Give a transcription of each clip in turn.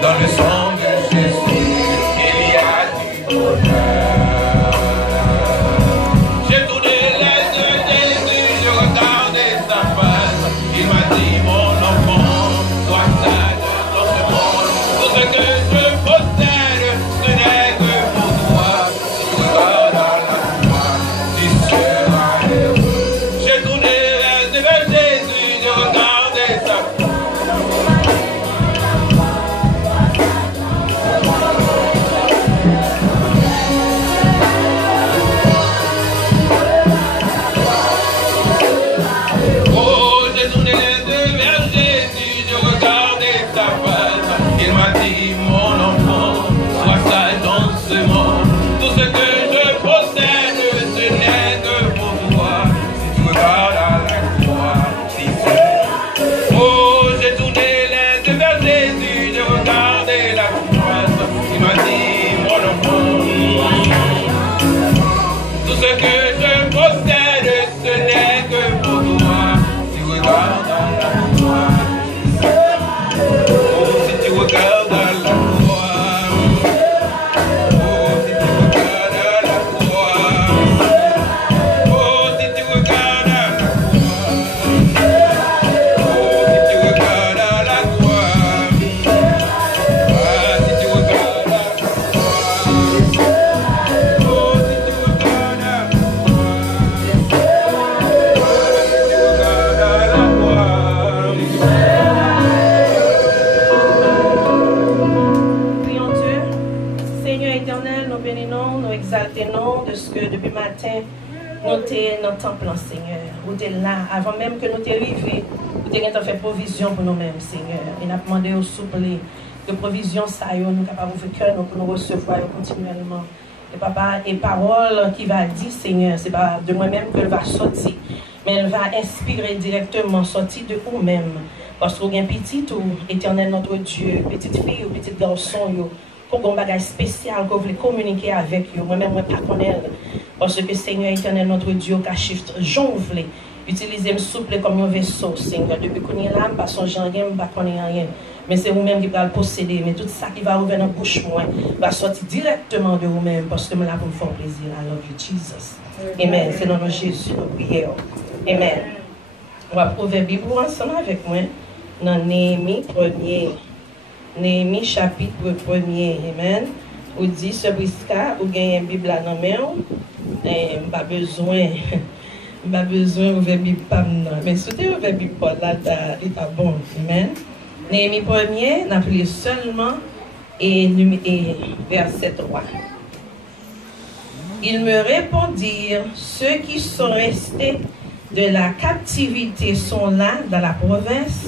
Dans le sang de Jésus, il y a du bonheur. J'ai tourné les yeux de Jésus, je regardais sa face. Il m'a dit, mon enfant, sois sage dans ce monde. Tout ce que je possède, ce n'est que pour toi. Si tu regardes à la croix, tu seras heureux. J'ai tourné les yeux vers Jésus, je regardais sa face. Nous sommes dans le temple, Seigneur. Nous sommes là, avant même que nous soyons arrivés, nous avons fait provision pour nous-mêmes, Seigneur. Et nous avons demandé au souple de provision, ça, nous sommes capables de faire cœur pour nous recevoir continuellement. Et papa, et parole qui va dire, Seigneur, ce n'est pas de moi-même qu'elle va sortir, mais elle va inspirer directement, sortir de vous-même. Parce que vous avez un petit ou éternel notre Dieu, petite fille ou petit garçon, qu'on a un bagage spécial que vous voulez communiquer avec vous. Moi-même, je ne sais pas connaître. Parce que Seigneur éternel, notre Dieu, qui a shift, j'ouvre, utilisez le souple comme un vaisseau, Seigneur. Depuis qu'on est là, je ne sais pas, je ne connais rien. Mais c'est vous-même qui va le posséder. Mais tout ça qui va ouvrir dans la bouche, moi, va sortir directement de vous-même. Parce que je là pour me faire plaisir. I love you, Jesus. Amen. C'est dans le nom de Jésus, nous prions. Amen. On va prouver la Bible ensemble avec moi. Dans Néhémie 1er. Néhémie chapitre 1er. Amen. Ou dit ce brisca, ou gagne une Bible à nos mains. Pas besoin d'ouvrir la Bible. Mais si tu ouvres la Bible, là, c'est bon. Amen. Néhémie 1er, n'a pris seulement et verset 3. Ils me répondirent, ceux qui sont restés de la captivité sont là dans la province,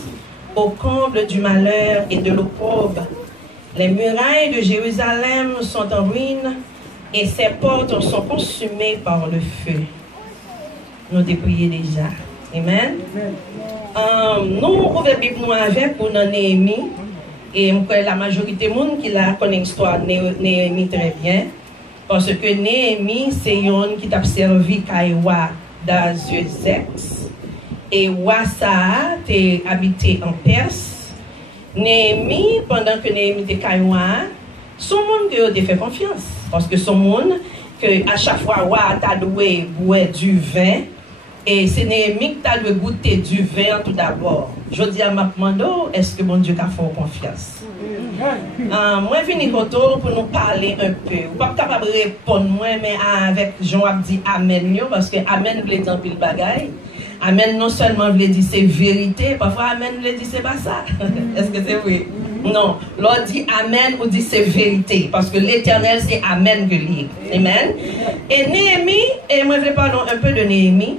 au comble du malheur et de l'opprobre. Les murailles de Jérusalem sont en ruine et ses portes sont consumées par le feu. Nous déprions déjà. Amen. Nous ouvrons la Bible avec pour Néhémie. Et la majorité des gens qui connaissent l'histoire de Néhémie très bien. Parce que Néhémie, c'est un qui t'a servi Kaïwa d'Azuezex. Et Wassa t'es habité en Perse. Néhémie, pendant que Néhémie était Kaïwa, son monde qui a fait confiance. Parce que son monde, que à chaque fois, t'as doué boire du vin. Et c'est Néhémie qui t'a dû goûter du vin tout d'abord. Je dis à ma demande, est-ce que mon Dieu a fait confiance? Moi, je viens pour nous parler un peu. Vous n'êtes pas capable de répondre, moi, mais avec Jean a dit Amen, parce que Amen veut dire pile bagaille. Amen non seulement veut dire c'est vérité, parfois Amen veut dire c'est pas ça. Est-ce que c'est vrai? Non. L'on dit Amen ou dit c'est vérité, parce que l'éternel c'est Amen que lui. Amen. Et Néhémie, et moi je vais parler un peu de Néhémie.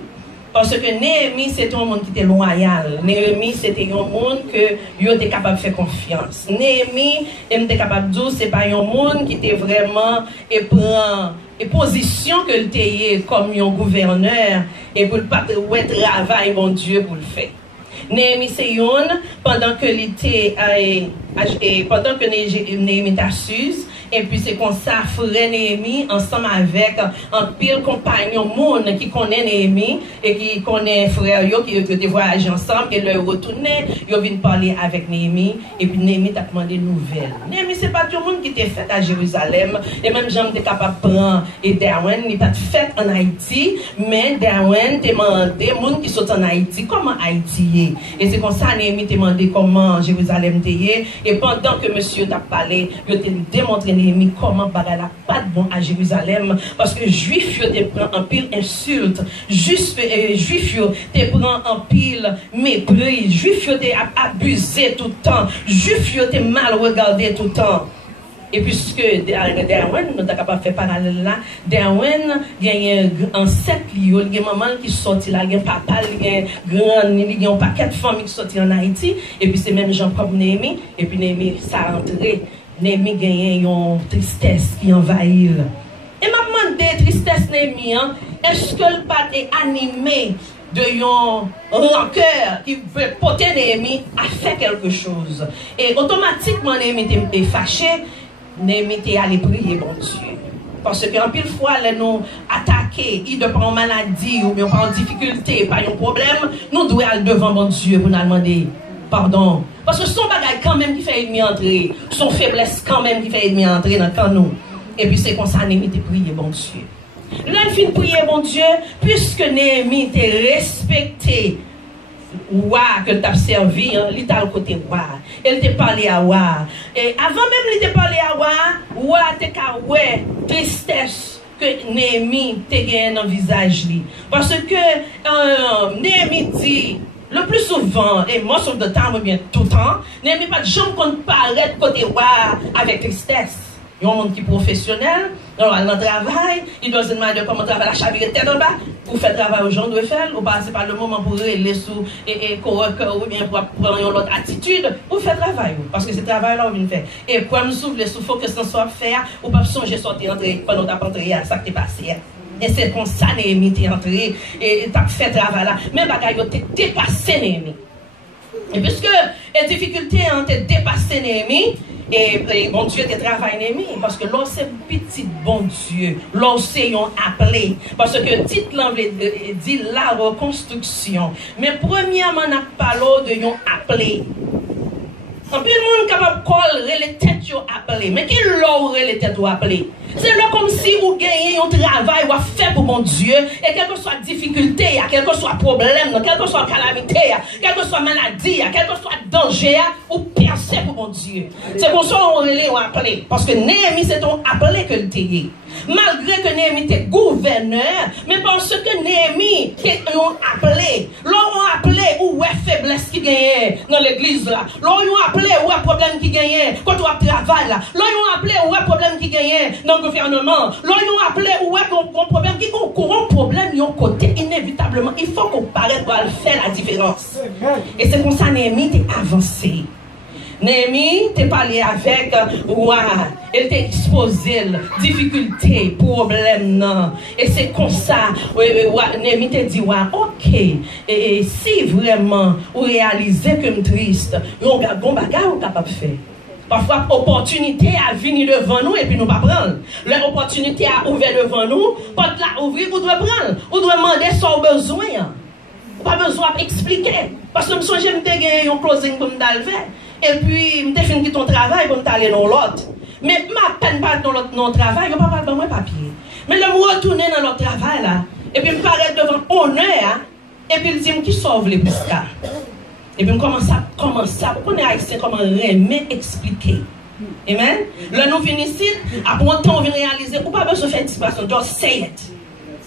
Parce que Néhémie, c'était un monde qui était loyal. Néhémie, c'était un monde que yo était capable de faire confiance. Néhémie, il était capable de dire, c'est pas un monde qui était vraiment et prend et position que le était comme un gouverneur et pour le pas travail, mon Dieu, pour le faire. Néhémie, c'est une, pendant que l'été et pendant que Néhémie t'assuse, et puis c'est comme ça, frère Néhémie, ensemble avec un pile compagnon monde qui connaît Néhémie et qui connaît frère yo, qui ont voyagé ensemble, et leur retourner, ils viennent parler avec Néhémie, et puis Néhémie t'a demandé des nouvelles. Néhémie, c'est pas tout le monde qui t'est fait à Jérusalem, et même Jean t'es capable de prendre, et Darwin n'est pas fait en Haïti, mais Darwin t'a demandé, monde qui sont en Haïti, comment Haïti est. Et c'est comme ça, Néhémie t'a demandé comment Jérusalem est, et pendant que monsieur t'a parlé, il t'a démontré Néhémie comment bagala pas de bon à Jérusalem, parce que juif te prend un pile insulte, juif te prend un pile mépris, juif te abusé tout le temps, juif te mal regardé tout le temps. Et puisque Darwin, nous sommes capables de faire parallèle là, Darwin, il y a un cercle, il y a une maman qui sortit là, il y a un papa, il y a un paquet de familles qui sortent en Haïti, et puis c'est même Jean comme Néhémie, et puis Néhémie, ça rentré. Néhémie gagne une tristesse qui envahit. Et m'a demandé tristesse Néhémie, est-ce que le pas est animé de une rancœur qui veut porter Néhémie à faire quelque chose? Et automatiquement Néhémie est fâché, Néhémie est allé prier bon Dieu. Parce qu'en pile fois, les nous attaquer, il de par une maladie ou bien par une difficulté, par un problème, nous devons aller devant bon Dieu pour nous demander pardon. Parce que son bagage quand même qui fait ennemi entrer, son faiblesse quand même qui fait ennemi entrer dans le camp nous. Et puis c'est comme ça Néhémie te prier bon Dieu. Là, il finit de prier bon Dieu, puisque Néhémie te respecté. Ouah, que tu as servi, il t'a le côté ouah. Elle t'a parlé à ouah. Et avant même, il t'a parlé à ouah, ouah, t'as ouais, tristesse que Néhémie t'a gagné dans le visage. Parce que Néhémie dit, le plus souvent, et most of the time, ou bien tout le temps, Néhémie pas de gens qu'on paraît côté ouah avec tristesse. Il y a un monde qui est professionnel, dans le travail, il doit se demander comment travailler la chavire tête en bas, pour faire travail aux gens doivent faire, ou passer par le moment pour régler sous et correct, ou bien pour prendre une autre attitude, pour faire travail. Parce que c'est travail-là qu'on vient faire. Et pour me souffler, il faut que ça soit fait, ou pas songer sortir entrer pendant ta entrée, ça qui est passé. Et c'est comme ça, Néhémie t'es entré, et t'as fait travail là. Mais bagaille, t'es dépassé, Néhémie. Et puisque les difficultés ont été dépassées, Néhémie, et bon Dieu te travaille Néhémie, parce que là c'est petit bon Dieu, là c'est un appelé, parce que titre l'anglais dit la reconstruction, mais premièrement on a parlé de un appelé. En plus le monde capable de coller les têtes yo appelé, mais qui l'aurait les têtes ou appelé? C'est là comme si vous gagnez un travail ou fait pour mon Dieu, et quelle que soit difficulté, quel que soit problème, quelle que soit calamité, quelle que soit maladie, quel que soit danger, ou percer pour mon Dieu. C'est pour ça qu'on relève ou appelé. Parce que Néhémie, c'est ton appelé que le t'ayez. Malgré que Néhémie était gouverneur, mais parce que Néhémie est appelé. L'on a appelé où est faiblesse qui gagne dans l'église là. L'on a appelé où est problème qui gagne quand on travaille là. L'on a appelé où est problème qui gagne dans le gouvernement. L'on a appelé où est un problème qui un problème yon côté inévitablement. Il faut qu'on paraisse pour faire la différence. Et c'est comme ça Néhémie est avancé. Néhémie t'es parlé avec elle t'a exposé difficulté, problème non. Et c'est comme ça Néhémie t'a dit ok, et si vraiment vous réalisez que je suis triste, vous avez un bagage capable de faire. Parfois, l'opportunité a venu devant nous et puis nous pas prendre. L'opportunité a ouvert devant nous, porte la ouvrir, vous devez prendre. Vous devez demander ce que vous avez besoin. Pas besoin d'expliquer. Parce que je me suis dit un closing pour me faire. Et puis, je fini ton travail pour me aller dans l'autre. Mais ma peine pas dans notre travail, je ne parle pas de mon papier. Mais le me retourner dans notre travail là, et puis je me paraît devant honneur, et puis il dit qui sauve les biscuits. Et puis, comment ça, on est haïtien, comment aimer expliquer. Amen. Là, nous venons ici, après un temps, on vient réaliser, ou pas besoin de faire disparition, just say it.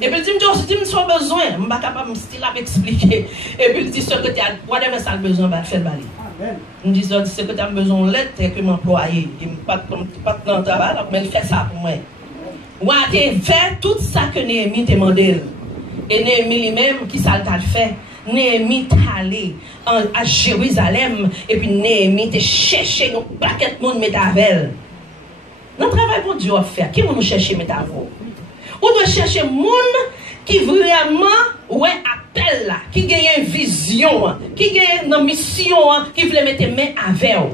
Et puis, il dit, si tu as besoin, je ne suis pas capable de expliquer. Et puis, il dit, secrétaire, whatever ça a besoin, va faire le balai. Il dit, secrétaire a besoin de l'aide, que m'employer. Il n'est pas dans le travail, mais il fait ça pour moi. Ou a fait tout ça que Néhémie t'a demandé. Et Néhémie lui-même, qui ça t'a fait? Néhémie est allé à Jérusalem et puis Néhémie est cherché un paquet de monde métavel. Dans le travail pour Dieu a fait, qui va nous chercher métavel? On doit chercher des gens qui vraiment appellent là, qui gagnent une vision, qui gagnent une mission, qui veulent mettre main avec eux.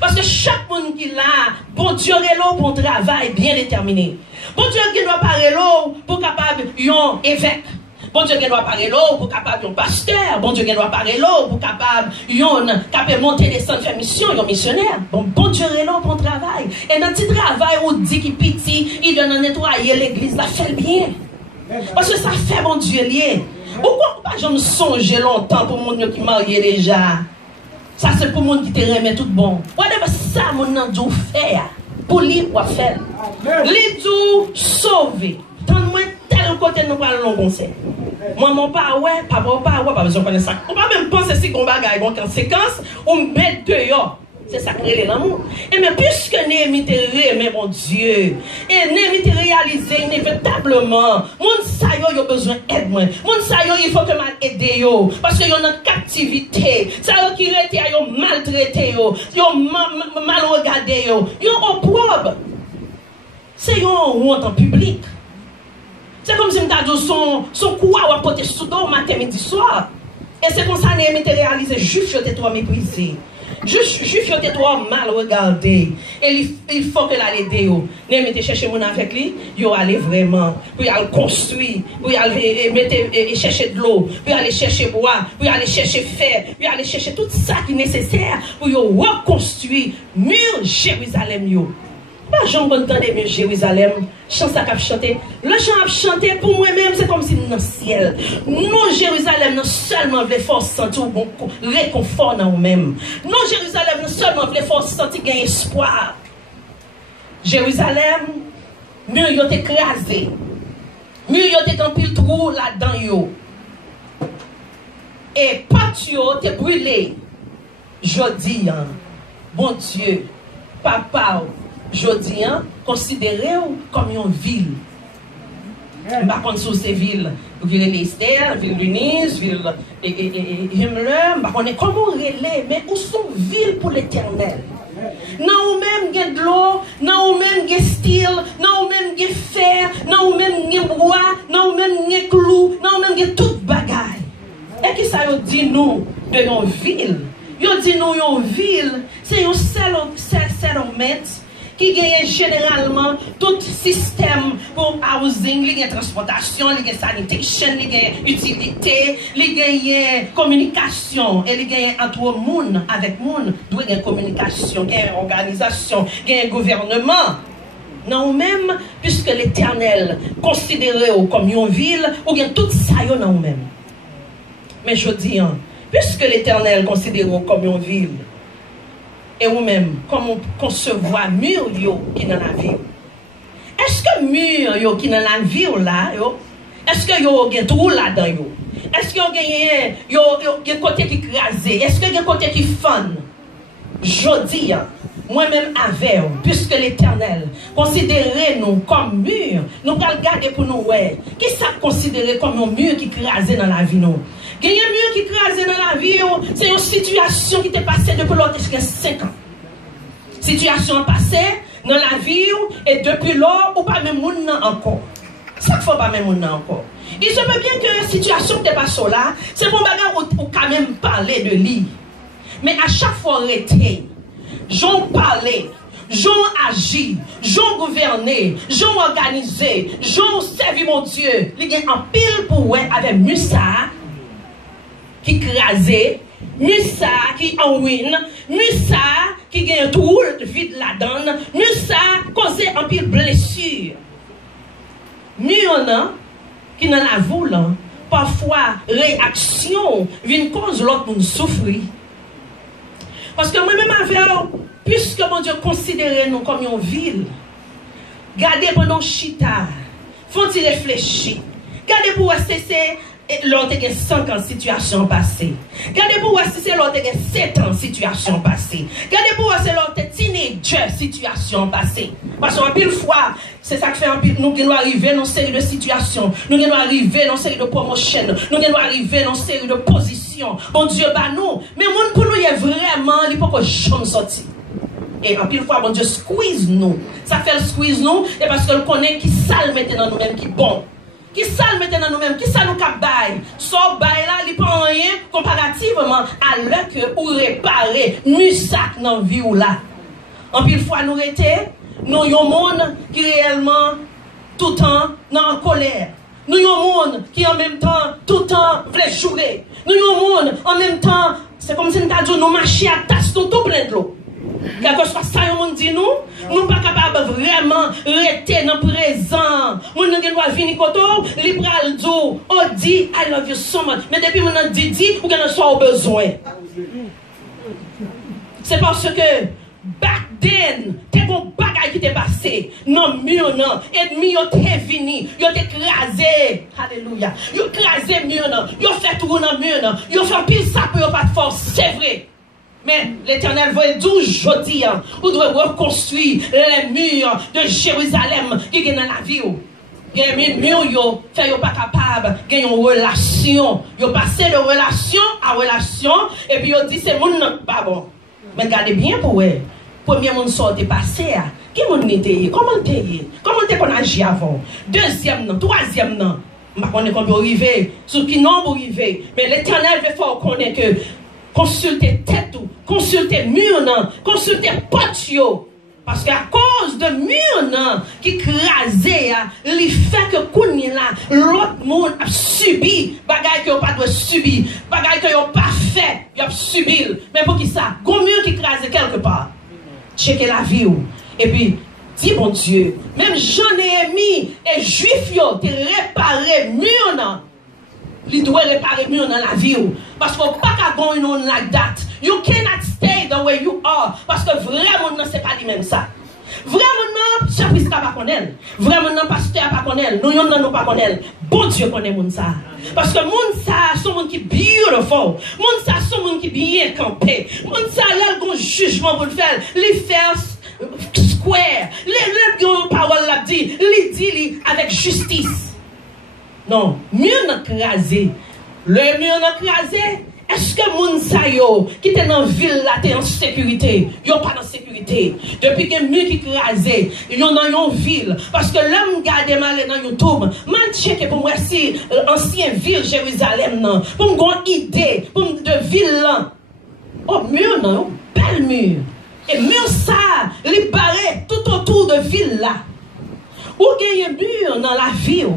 Parce que chaque monde qui l'a, bon Dieu est là pour un travail bien déterminé. Bon Dieu qui doit parler là pour capable un évêque. Bon Dieu qui doit parler là pour capable un pasteur. Bon Dieu qui doit parler là pour capable capable monter des centres faire mission, un missionnaire. Bon Dieu est là pour un travail. Et dans ce travail, on dit qu'il petit, il donne à nettoyer l'église, la fait bien. Parce que ça fait bon Dieu lié. Pourquoi pas je me songe longtemps pour mon qui marié déjà? Ça c'est pour mon qui te remet tout bon. Whatever ça mon nan dou faire pour lui pour faire. Lui dou sauver. Donne-moi tel côté nous parlons comme ça. Moi mon pas ouais, papa pas ouais, pas besoin connaître ça. On pas même penser si qu'on bagaille une conséquence ou mettre dehors. C'est ça créer l'amour. Et mais puisque Néhémie te remet mon Dieu, et Néhémie te réalisé inévitablement, mon sa yo besoin d'aide moi. Mon sa yo il faut que mal aider yo parce que yo en captivité. Ça yo qui rete yo maltraité yo mal regardé yo opprobre. C'est yo honte en public. C'est comme si m'ta dit son quoi ou porter sous dos matin midi soir. Et c'est comme ça Néhémie te réalisé juif yo te toi méprisé. Juif yo te toi mal regardé. Et il faut que l'aide yo. Néhémie te chercher mon avec lui, yo aller vraiment pour y aller construire, pour y aller mettre chercher de l'eau, pour y aller chercher bois, pour y aller chercher fer, pour y aller chercher tout ça qui est nécessaire pour yo reconstruire mur Jérusalem yo. Pas j'en entendais mieux Jérusalem, chant ça qu'a chanté. Le chant a chanté pour moi-même, c'est comme si dans le ciel. Non Jérusalem non seulement voulait force sentir bon réconfort dans nous-mêmes. Non Jérusalem non seulement voulait force sentir gain espoir. Jérusalem, mur yo écrasé. Mur yo te en pile trou là-dedans yo. Et patio te brûlé. Jodi bon Dieu, papa jodi considéré comme une ville. Par contre, sur ces villes, ville d'Esther, ville d'Unis, ville Himmler, on est comment relais, mais où sont villes pour l'éternel? Non, ou même il y a de l'eau, non, ou même il y a style, non, ou même il y a fer, non, ou même il y a bois, non, ou même il y a clou, non, ou même il y a toute bagaille. Et qui ça dit nous de nos villes? Yo dit nous une ville, c'est un settlement qui gagne généralement tout système pour housing, il y a transportation, il y a sanitation, il y a utilité, il y a communication, et il y a entre monde avec monde, il y a communication, il y a organisation, il y a gouvernement. Non même, puisque l'Éternel considéré comme une ville, ou bien tout ça dans nous-mêmes. Mais je dis, puisque l'Éternel considéré comme une ville, et vous-même, comment concevoir mur qui dans la ville? Est-ce que mur qui dans la ville là, est-ce que yo gen trou là-dedans? Est-ce que yo gen côté qui crasé? Est-ce que gen côté qui fan? Jodi, moi-même avec, puisque l'Éternel considère nous comme mur, nous allons regarder pour nous, qui ça considéré comme un mur qui crasé dans la vie nous? Il y a un mur qui crasé dans la vie, c'est une situation qui t'est passée depuis l'autre 5 ans. Situation passée dans la vie, et depuis lors, ou pas même moun encore. Ça ne faut pas même moun encore. Il se peut bien que la situation t'est passée là, c'est pour bagarre ou quand même parler de lui. Mais à chaque fois, arrêter, j'en parler, j'en agir, j'en gouverner, j'en organiser, j'en servir mon Dieu. Il y a un pile pour avec Musa qui crasé, Musa qui en ruine, Musa qui gagne tout vide là-dedans, Musa causé un pile blessure. Miona qui dans la voule, parfois réaction vient cause l'autre monde souffrir. Parce que moi-même avec, puisque mon Dieu considère nous comme une ville, gardez pendant chita, faut-il réfléchir, gardez pour cesser l'autre 5 ans situation passée. Gardez pour voir si c'est l'autre 7 ans situation passée. Gardez pour voir si c'est l'autre teenager situation passée. Parce qu'en pile fois, c'est ça qui fait un pile. Nous qui nous arriver dans une série de situations. Nous qui nous arriver dans une série de promotions. Nous qui nous arriver dans une série de positions. Bon Dieu, bah nous. Mais mon pour nous, il est vraiment, il faut que je sorti. Et en pile fois, bon Dieu squeeze nous. Ça fait le squeeze nous. Et parce que nous connaissons qui sale maintenant nous-mêmes qui bon. Qui ça le mettait dans nous-mêmes? Qui ça nous cap bail? So bail là, il prend rien comparativement à l'heure que ou réparer musac dans vie ou là. En pile fois nous était, nous y a un monde qui réellement tout le temps dans colère. Nous y a un monde qui en même temps tout le temps veut jouer. Nous y a un monde en même temps, c'est comme si nous avons dit nous marcher à tasse tout plein de l'eau. Quelque chose ça, on dit nous, nous ne sommes pas capables vraiment rester dans le présent. Nous ne sommes pas venir koto, libral do, oh dit I love you so much. Mais depuis nous avons dit, ou qu'on a soit au besoin. C'est parce que back then, t'es bon bagay qui t'est passé. Non, mieux non. Ennemi yo t'es venu, yo t'es écrasé. Alléluia. Yo écrasé mieux non. Yo fait tout non mieux non. Yo fait pile ça pour yo pas de force, c'est vrai. Mais l'Éternel veut dire aujourd'hui, vous devez reconstruire les murs de Jérusalem qui sont dans la vie. Les murs, yo fait yo pas capable, gagne une relation. Yo passé de relation à relation, et puis yo dit c'est mon pas bon. Mais regardez bien pour eux. Premier monde sorti passé, qui monde n'était, comment t'es, comment t'es qu'on agit avant. Deuxième non, troisième non. On est comme arrivé, sur qui non pour arriver. Mais l'Éternel veut faire connaître que consultez tête ou consultez mur non, consultez pote yo. Parce qu'à cause de mur non qui crasé, il fait que kouni là l'autre monde a subi bagay que pas doit subir, bagay que yo pas fait, yo a subi. Mais pour qui ça? Gon mur qui crasé quelque part. Checker la vie ou. Et puis dis bon Dieu, même Jean-Néhémie et Juif yo te réparé mur non. Il doit réparer mieux dans la vie. Parce qu'on ne peut pas going on like that. You cannot stay the way you are. Parce que vraiment, ce n'est pas lui-même ça. Vraiment, surprise n'est pas qu'on elle. Vraiment, pasteur pas qu'on elle. Nous ne pas qu'on elle. Bon Dieu connaît moun ça. Parce que moun ça, son monde qui est beautiful. Moun ça, son monde qui est bien campé. Moun ça, là, le jugement pour le faire. Les faire square. Les paroles l'a dit. Les dit avec justice. Non, mieux n'a crasé. Le mieux n'a crasé. Est-ce que moun sa yo qui était dans la ville là t'es en sécurité? Yo pas dans sécurité. Depuis que mieux qui crasé, yo dans une ville parce que l'homme garde mal dans YouTube. Man checker pour moi si ancienne ville Jérusalem non. Pour me une idée pour de ville là. Oh mieux non, belle mur. Et mieux ça, les barrer tout autour de ville là. Ou gagne mur dans la ville.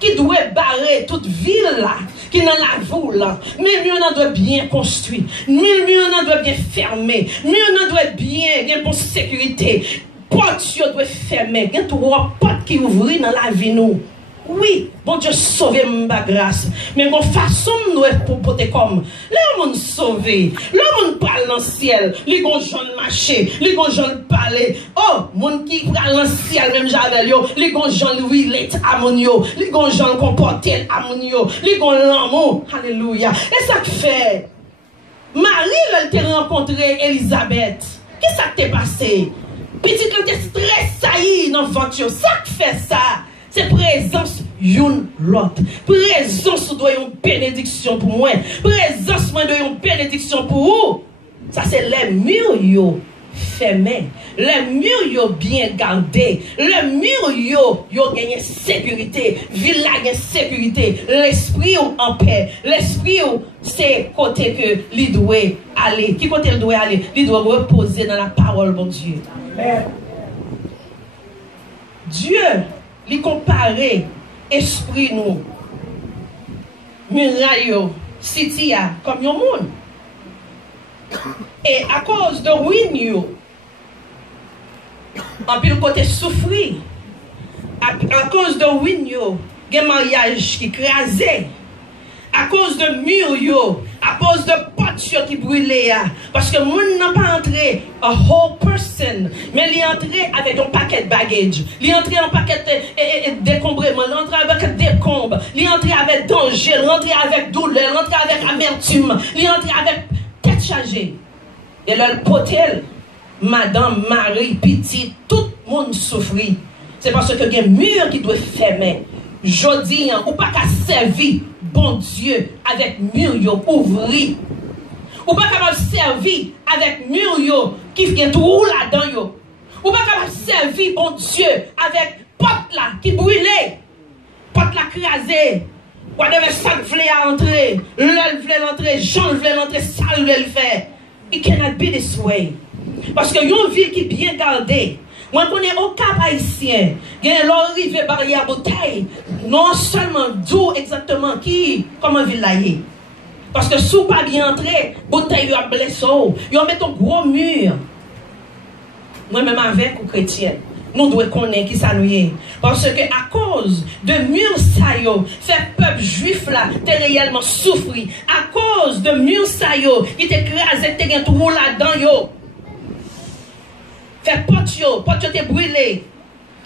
Qui doit barrer toute ville là, qui dans la ville là, mais mieux on doit bien construire, mieux on doit bien fermer, mieux on doit bien, bien pour sécurité, porte doit fermer, il y a trois portes qui ouvrent dans la vie nous. Oui, bon Dieu sauve ma grâce, mais mon façon nous est pour porter comme, là on sauvé, là on parle dans le ciel, les gens marcher, les gens parler, oh, mon qui parle dans le ciel même j'avais yo, les gens relate à mon yo, les gens comporter à mon yo, les gens l'amour, alléluia. Et ça que fait, Marie elle t'a rencontré Elisabeth, qu'est-ce que ça t'est passé? Petit quand t'es stressé dans votre ça que fait ça. C'est présence une l'autre. Présence doit une bénédiction pour moi. Présence doit une bénédiction pour vous. Ça c'est les murs yo fermés. Les murs yo bien gardés. Les murs yo gagne sécurité. Villa gagne sécurité. L'esprit en paix. L'esprit c'est côté que il doit aller. Qui côté il doit aller? Il doit reposer dans la parole de Dieu. Amen. Dieu li comparer esprit nous muraille city comme yon monde et à cause de ruine yo en pile côté souffrir à cause de ruine yo gen mariage qui crasé à cause de mur yo à cause de potes qui brûlent parce que moun n'a pas entré a whole person mais il est entré avec un paquet de bagages, il est entré en paquet d'écombrement, il est entré avec décombres, il est entré avec danger, il est entré avec douleur, il est entré avec amertume, il est entré avec tête chargée. Et là le potel madame Marie petit tout le monde souffrit. C'est parce que il y a un mur qui doit fermer. Jodi ou pas qu'à servir bon Dieu avec mur yo ouvri. Ou pas capable servir avec mur yo qui vient tout là-dedans yo. Ou pas capable servir bon Dieu avec porte là qui brûlait. porte la crasée. Whatever ça voulait entrer, l'elle voulait l'entrer, Jean voulait l'entrer, ça voulait le faire. It cannot be this way. Parce que une ville qui est bien gardée, moi je connais au Cap haïtien, il y a l'arrivée barrière bouteille, non seulement d'où exactement qui, comment ville là est. Parce que si vous pas bien entrer, bouteille a blessé, ils mettent un gros mur. Moi-même avec les chrétiens, nous devons connaître qui ça nous est. Parce que à cause de murs ça yo, fait peuple juif là, t'es réellement souffri. À cause de murs ça yo, qui t'écrasé, t'es gen tout là-dedans yo. Fait pot t'es brûlé.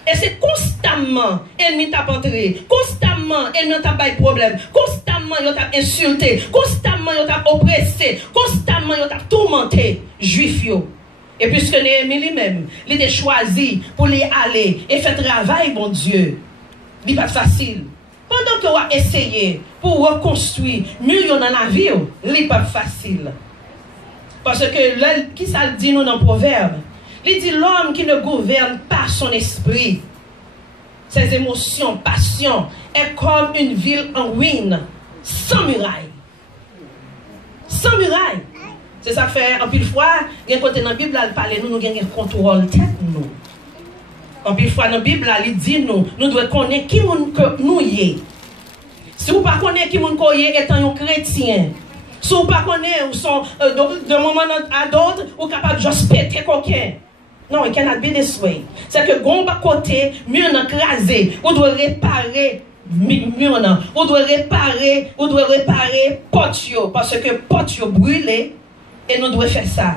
Et c'est constamment, ennemi t'a entré, constamment, ennemi t'a pas de problème, constamment, il t'a insulté, constamment, il t'a oppressé, constamment, il t'a tourmenté, juif yo. Et puisque Néhémie lui-même, il était choisi pour les aller et faire travail, bon Dieu, il n'est pas facile. Pendant que vous avez essayé pour reconstruire mieux dans la vie, il n'est pas facile. Parce que, qui ça dit nous dans le proverbe? Il dit l'homme qui ne gouverne pas son esprit, ses émotions, passions, est comme une ville en ruine, sans muraille. Sans muraille. C'est ça fait, en pile fois, il y a un côté dans la Bible, elle parle, nous avons un contrôle tête, nous. En pile fois, dans la Bible, elle dit, nous devons connaître qui nous y est. Si vous ne connaissez pas qui nous y est, étant un chrétien, si vous ne connaissez pas, ou sont, de moment à d'autres, vous êtes capable de juste péter quelqu'un. Non, it cannot be this way. C'est que, gon bas côté, mieux n'en crasé, vous devez réparer. Vous devez réparer potio, parce que potio brûlé. Et nous devons faire ça.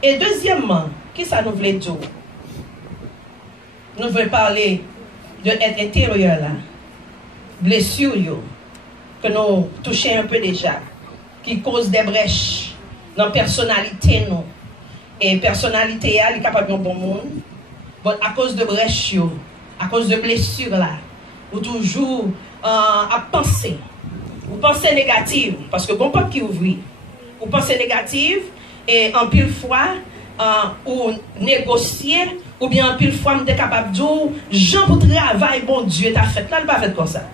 Et deuxièmement, qui ça nous voulait dire? Nous voulons parler de l'être intérieur là. Blessures que nous touchons un peu déjà. Qui cause des brèches dans la personnalité nous. Et personnalité elle est capable de bon monde. Mais à cause de brèches, à cause de blessures là, vous toujours à penser. Vous pensez négative. Parce que bon peuple qui ouvre. Ou pensez négative et en pile fois ou négocier ou bien en pile fois vous êtes capable de dire Jean pour travail bon Dieu t'a fait là il pas fait comme ça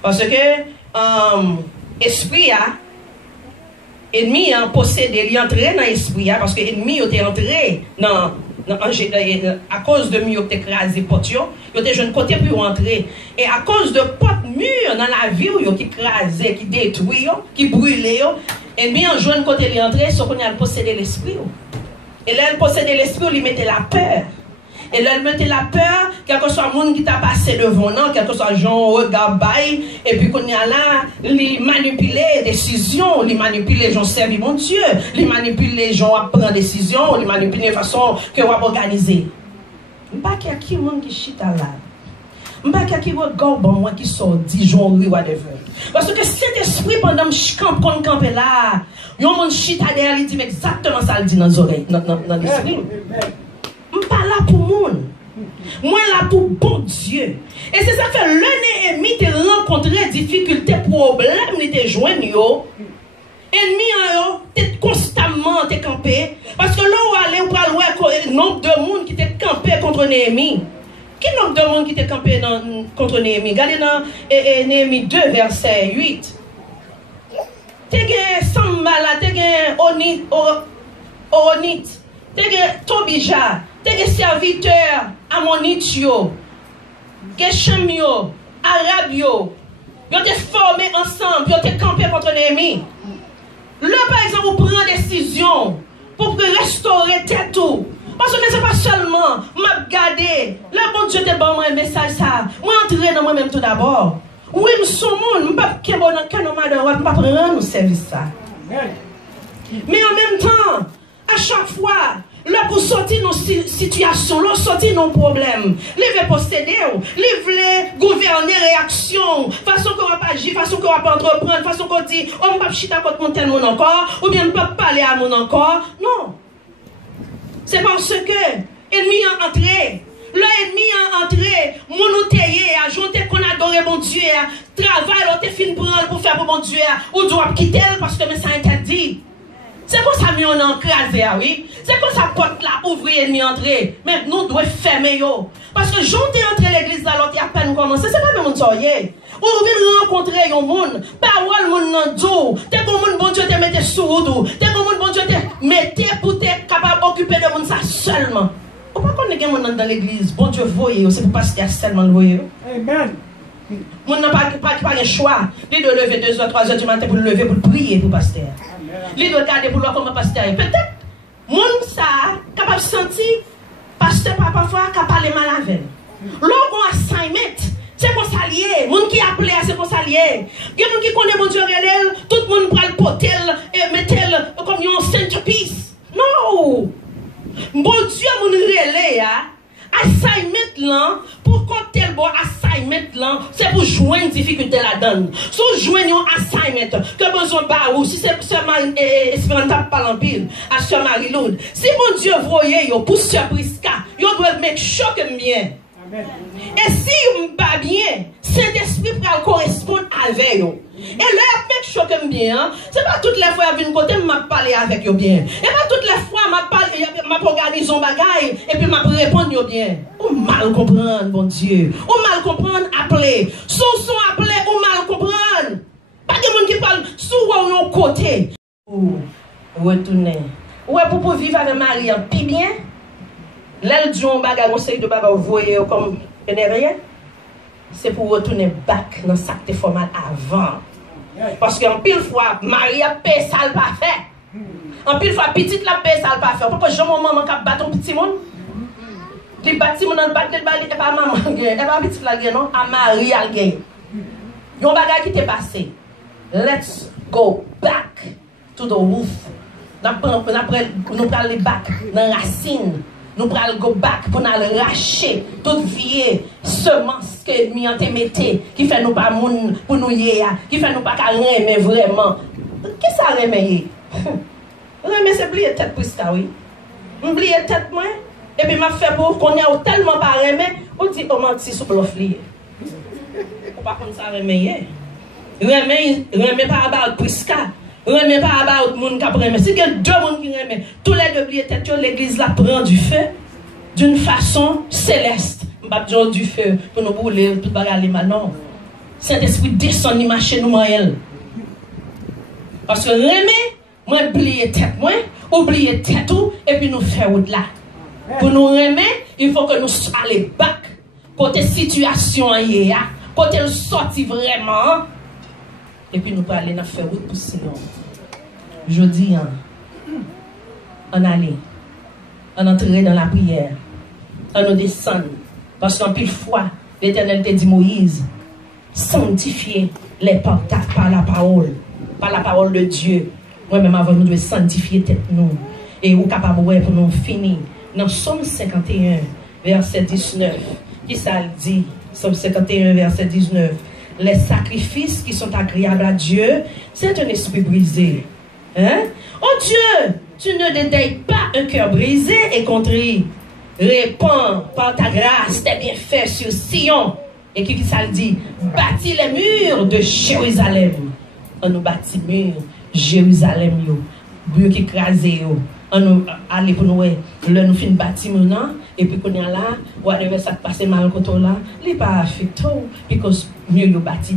parce que esprit a ennemi a possédé il entrer dans l'esprit parce que ennemi était entré dans à cause de mur qui écrasé potio il était jeune côté pour entrer et à cause de pot mur dans la vie qui écrasé qui détruit qui brûlé ennemi en jeune côté il entrer sauf qu'on a possédé l'esprit et là il possédait l'esprit il mettait la peur et là il mettait la peur quel que soit le monde qui t'a passé devant non quel que soit Jean regard bail et puis qu'on y a là il manipuler décisions il manipule les gens servir mon Dieu il manipule les gens à prendre décision il manipule de façon que on organiser pas qu'il y a qui monde qui chita là pas qu'il y a qui regarde bon moi qui sort Dijon whatever parce que cet esprit pendant que camper là yon monde chita derrière il dit exactement ça il dit dans les oreilles dans l'esprit pas là pour monde. Moi là pour bon Dieu. Et c'est ça que le Néhémie te rencontré difficulté, problème, il te joindre yo. Ennemi yo, t'es constamment te campé parce que là où aller on va voir le nombre de monde qui te campé contre Néhémie. Quel nombre de monde qui te campé contre Néhémie? Regardez dans Néhémie 2 verset 8. T'es gen Sambala, t'es gen Onit, t'es gen Tobija. T'es des serviteurs ammonites, Geshem, Arabes, ils ont été formés ensemble, ils ont été campés contre l'ennemi. Là, par exemple, vous prenez une décision pour restaurer tête tout. Parce que ce n'est pas seulement m'a gardé. Là, bon Dieu te bon un message ça. Moi, entrer dans moi-même tout d'abord. Oui, je suis monde, je ne peux pas prendre nous service ça. Mais en même temps, à chaque fois, là pour sortir nos situations, là sortir nos problèmes, les veut posséder, les veut gouverner réaction, façon qu'on va pas agir, façon qu'on va pas entreprendre, façon qu'on dit, on ne peut pas chiter contre mon tel monde encore, ou bien on ne peut pas parler à mon encore. Non. C'est parce que l'ennemi est entré. L'ennemi est entré, monothéé, ajouté qu'on adore mon Dieu, travail, on te fin pour faire pour mon Dieu, ou doit quitter parce que mais ça interdit. C'est comme ça, on a encrasé, oui. C'est comme ça, porte là, ouvrir et entrer. Mais nous devons fermer, yo. Parce que j'en t'ai entré l'église là, l'autre, il y a peine commencé. C'est pas le monde sorcier. Ou venir rencontrer un monde. Parole, monde nan dou. T'es comme monde, bon Dieu, te mette sous ou t'es comme monde, bon Dieu, te mette pour t'être capable d'occuper de monde ça seulement. Ou pas qu'on ait un monde dans l'église. Bon Dieu, voyez, c'est pour pas se seulement le voyez. Amen. Mon n'a pas le choix. Il doit lever 2h, 3h du matin pour le lever, pour prier pour le pasteur. Il doit regarder pour voir comment le pasteur est. Peut-être, mon ça, capable de sentir, pasteur parfois, capable de parler mal avec. L'on assignment, c'est pour s'allier. Mon qui appelé, c'est pour s'allier. Il y a des gens qui connaissent mon Dieu réel, tout le monde prend le potel et met comme un centerpiece. Non! Bon Dieu, mon relais, assignment là, pour qu'on tel bon assignment là, c'est pour joindre une difficulté là-dedans. Si vous joignez un assignment, que besoin de ou si c'est seulement Espéranta parle en pile, à ce Marie-Loud. Si mon Dieu voyait pour ce Prisca, vous devez make sure que bien. Et si vous ne pas bien, cet esprit va correspondre avec vous. Et là, make sure que bien, c'est pas toutes les fois que je viens côté, je parler avec vous bien. Et pas toutes les fois je organise un bagage et puis je répondre bien. Ou mal comprendre, bon Dieu. Ou mal comprendre, appeler. Son appelé, ou mal comprendre. Pas de monde qui parle sous ou un côté. Ou retourner. Ouais, pour vivre avec Marie, puis bien. L'aile du bagage, on sait de bagage, vous voyez comme rien. C'est pour retourner back dans sa format avant. Parce qu'en pile fois, Marie a payé ça le pas fait. En pile fois, petite la payé ça le pas fait. Pourquoi j'ai mon maman qui a battu un petit monde? Les bâtis mon dans battre le bali, et pas maman gagne, et pas petit la gagne non, à Marie a gagne. Yon bagage qui t'est passé. Let's go back to the roof. Nous prenons les back dans la racine. Nous prenons go back pour nous racher toute vieille semence que nous avons mis, qui fait nous pas moun pour nous yéya, qui fait nous pas mais vraiment. Qu'est-ce que ça remet? Remet c'est oublier tête pour ça oui. Oublier tête moi et puis m'a fait pour qu'on ait tellement pas remet, on dit on menti sur l'offre. On pas comme ça remet. Remet pas about Prisca. Remet pas about moun qui remet. Si il y a deux moun qui remet, tous les deux oublier tête, l'église la prend du feu d'une façon céleste. M'pas dire du feu pour nous brûler tout bagarre mal non. Saint-Esprit descend ni marcher nous elle. Parce que remet, moi oublier tête moi, oublier tête tout et puis nous faire route là. Pour nous remettre, il faut que nous allions back côté situation hier, côté le sorti vraiment. Et puis nous allons aller faire route pour sinon. Je dis, on allait, on entrer dans la prière, on nous descend. Parce qu'en pile fois, l'Éternel te dit Moïse, sanctifiez les portables par la parole de Dieu. Moi-même avant nous devons sanctifier tête nous. Et nous capable pour nous finir. Dans Somme 51, verset 19, qui ça dit? Somme 51, verset 19. Les sacrifices qui sont agréables à Dieu, c'est un esprit brisé. Hein? Oh Dieu, tu ne dédaignes pas un cœur brisé et contrit. Réponds par ta grâce tes bienfaits sur Sion. Et qui ça dit? Bâtis les murs de Jérusalem. On nous bâtit murs, Jérusalem, yo. Mur qui crasé, yo. On nous aller pour nous, là nous fin bâtir maintenant, et puis qu'on est là, ou arrive ça passer mal côté là, il pas affecté, parce que mieux nous bâtir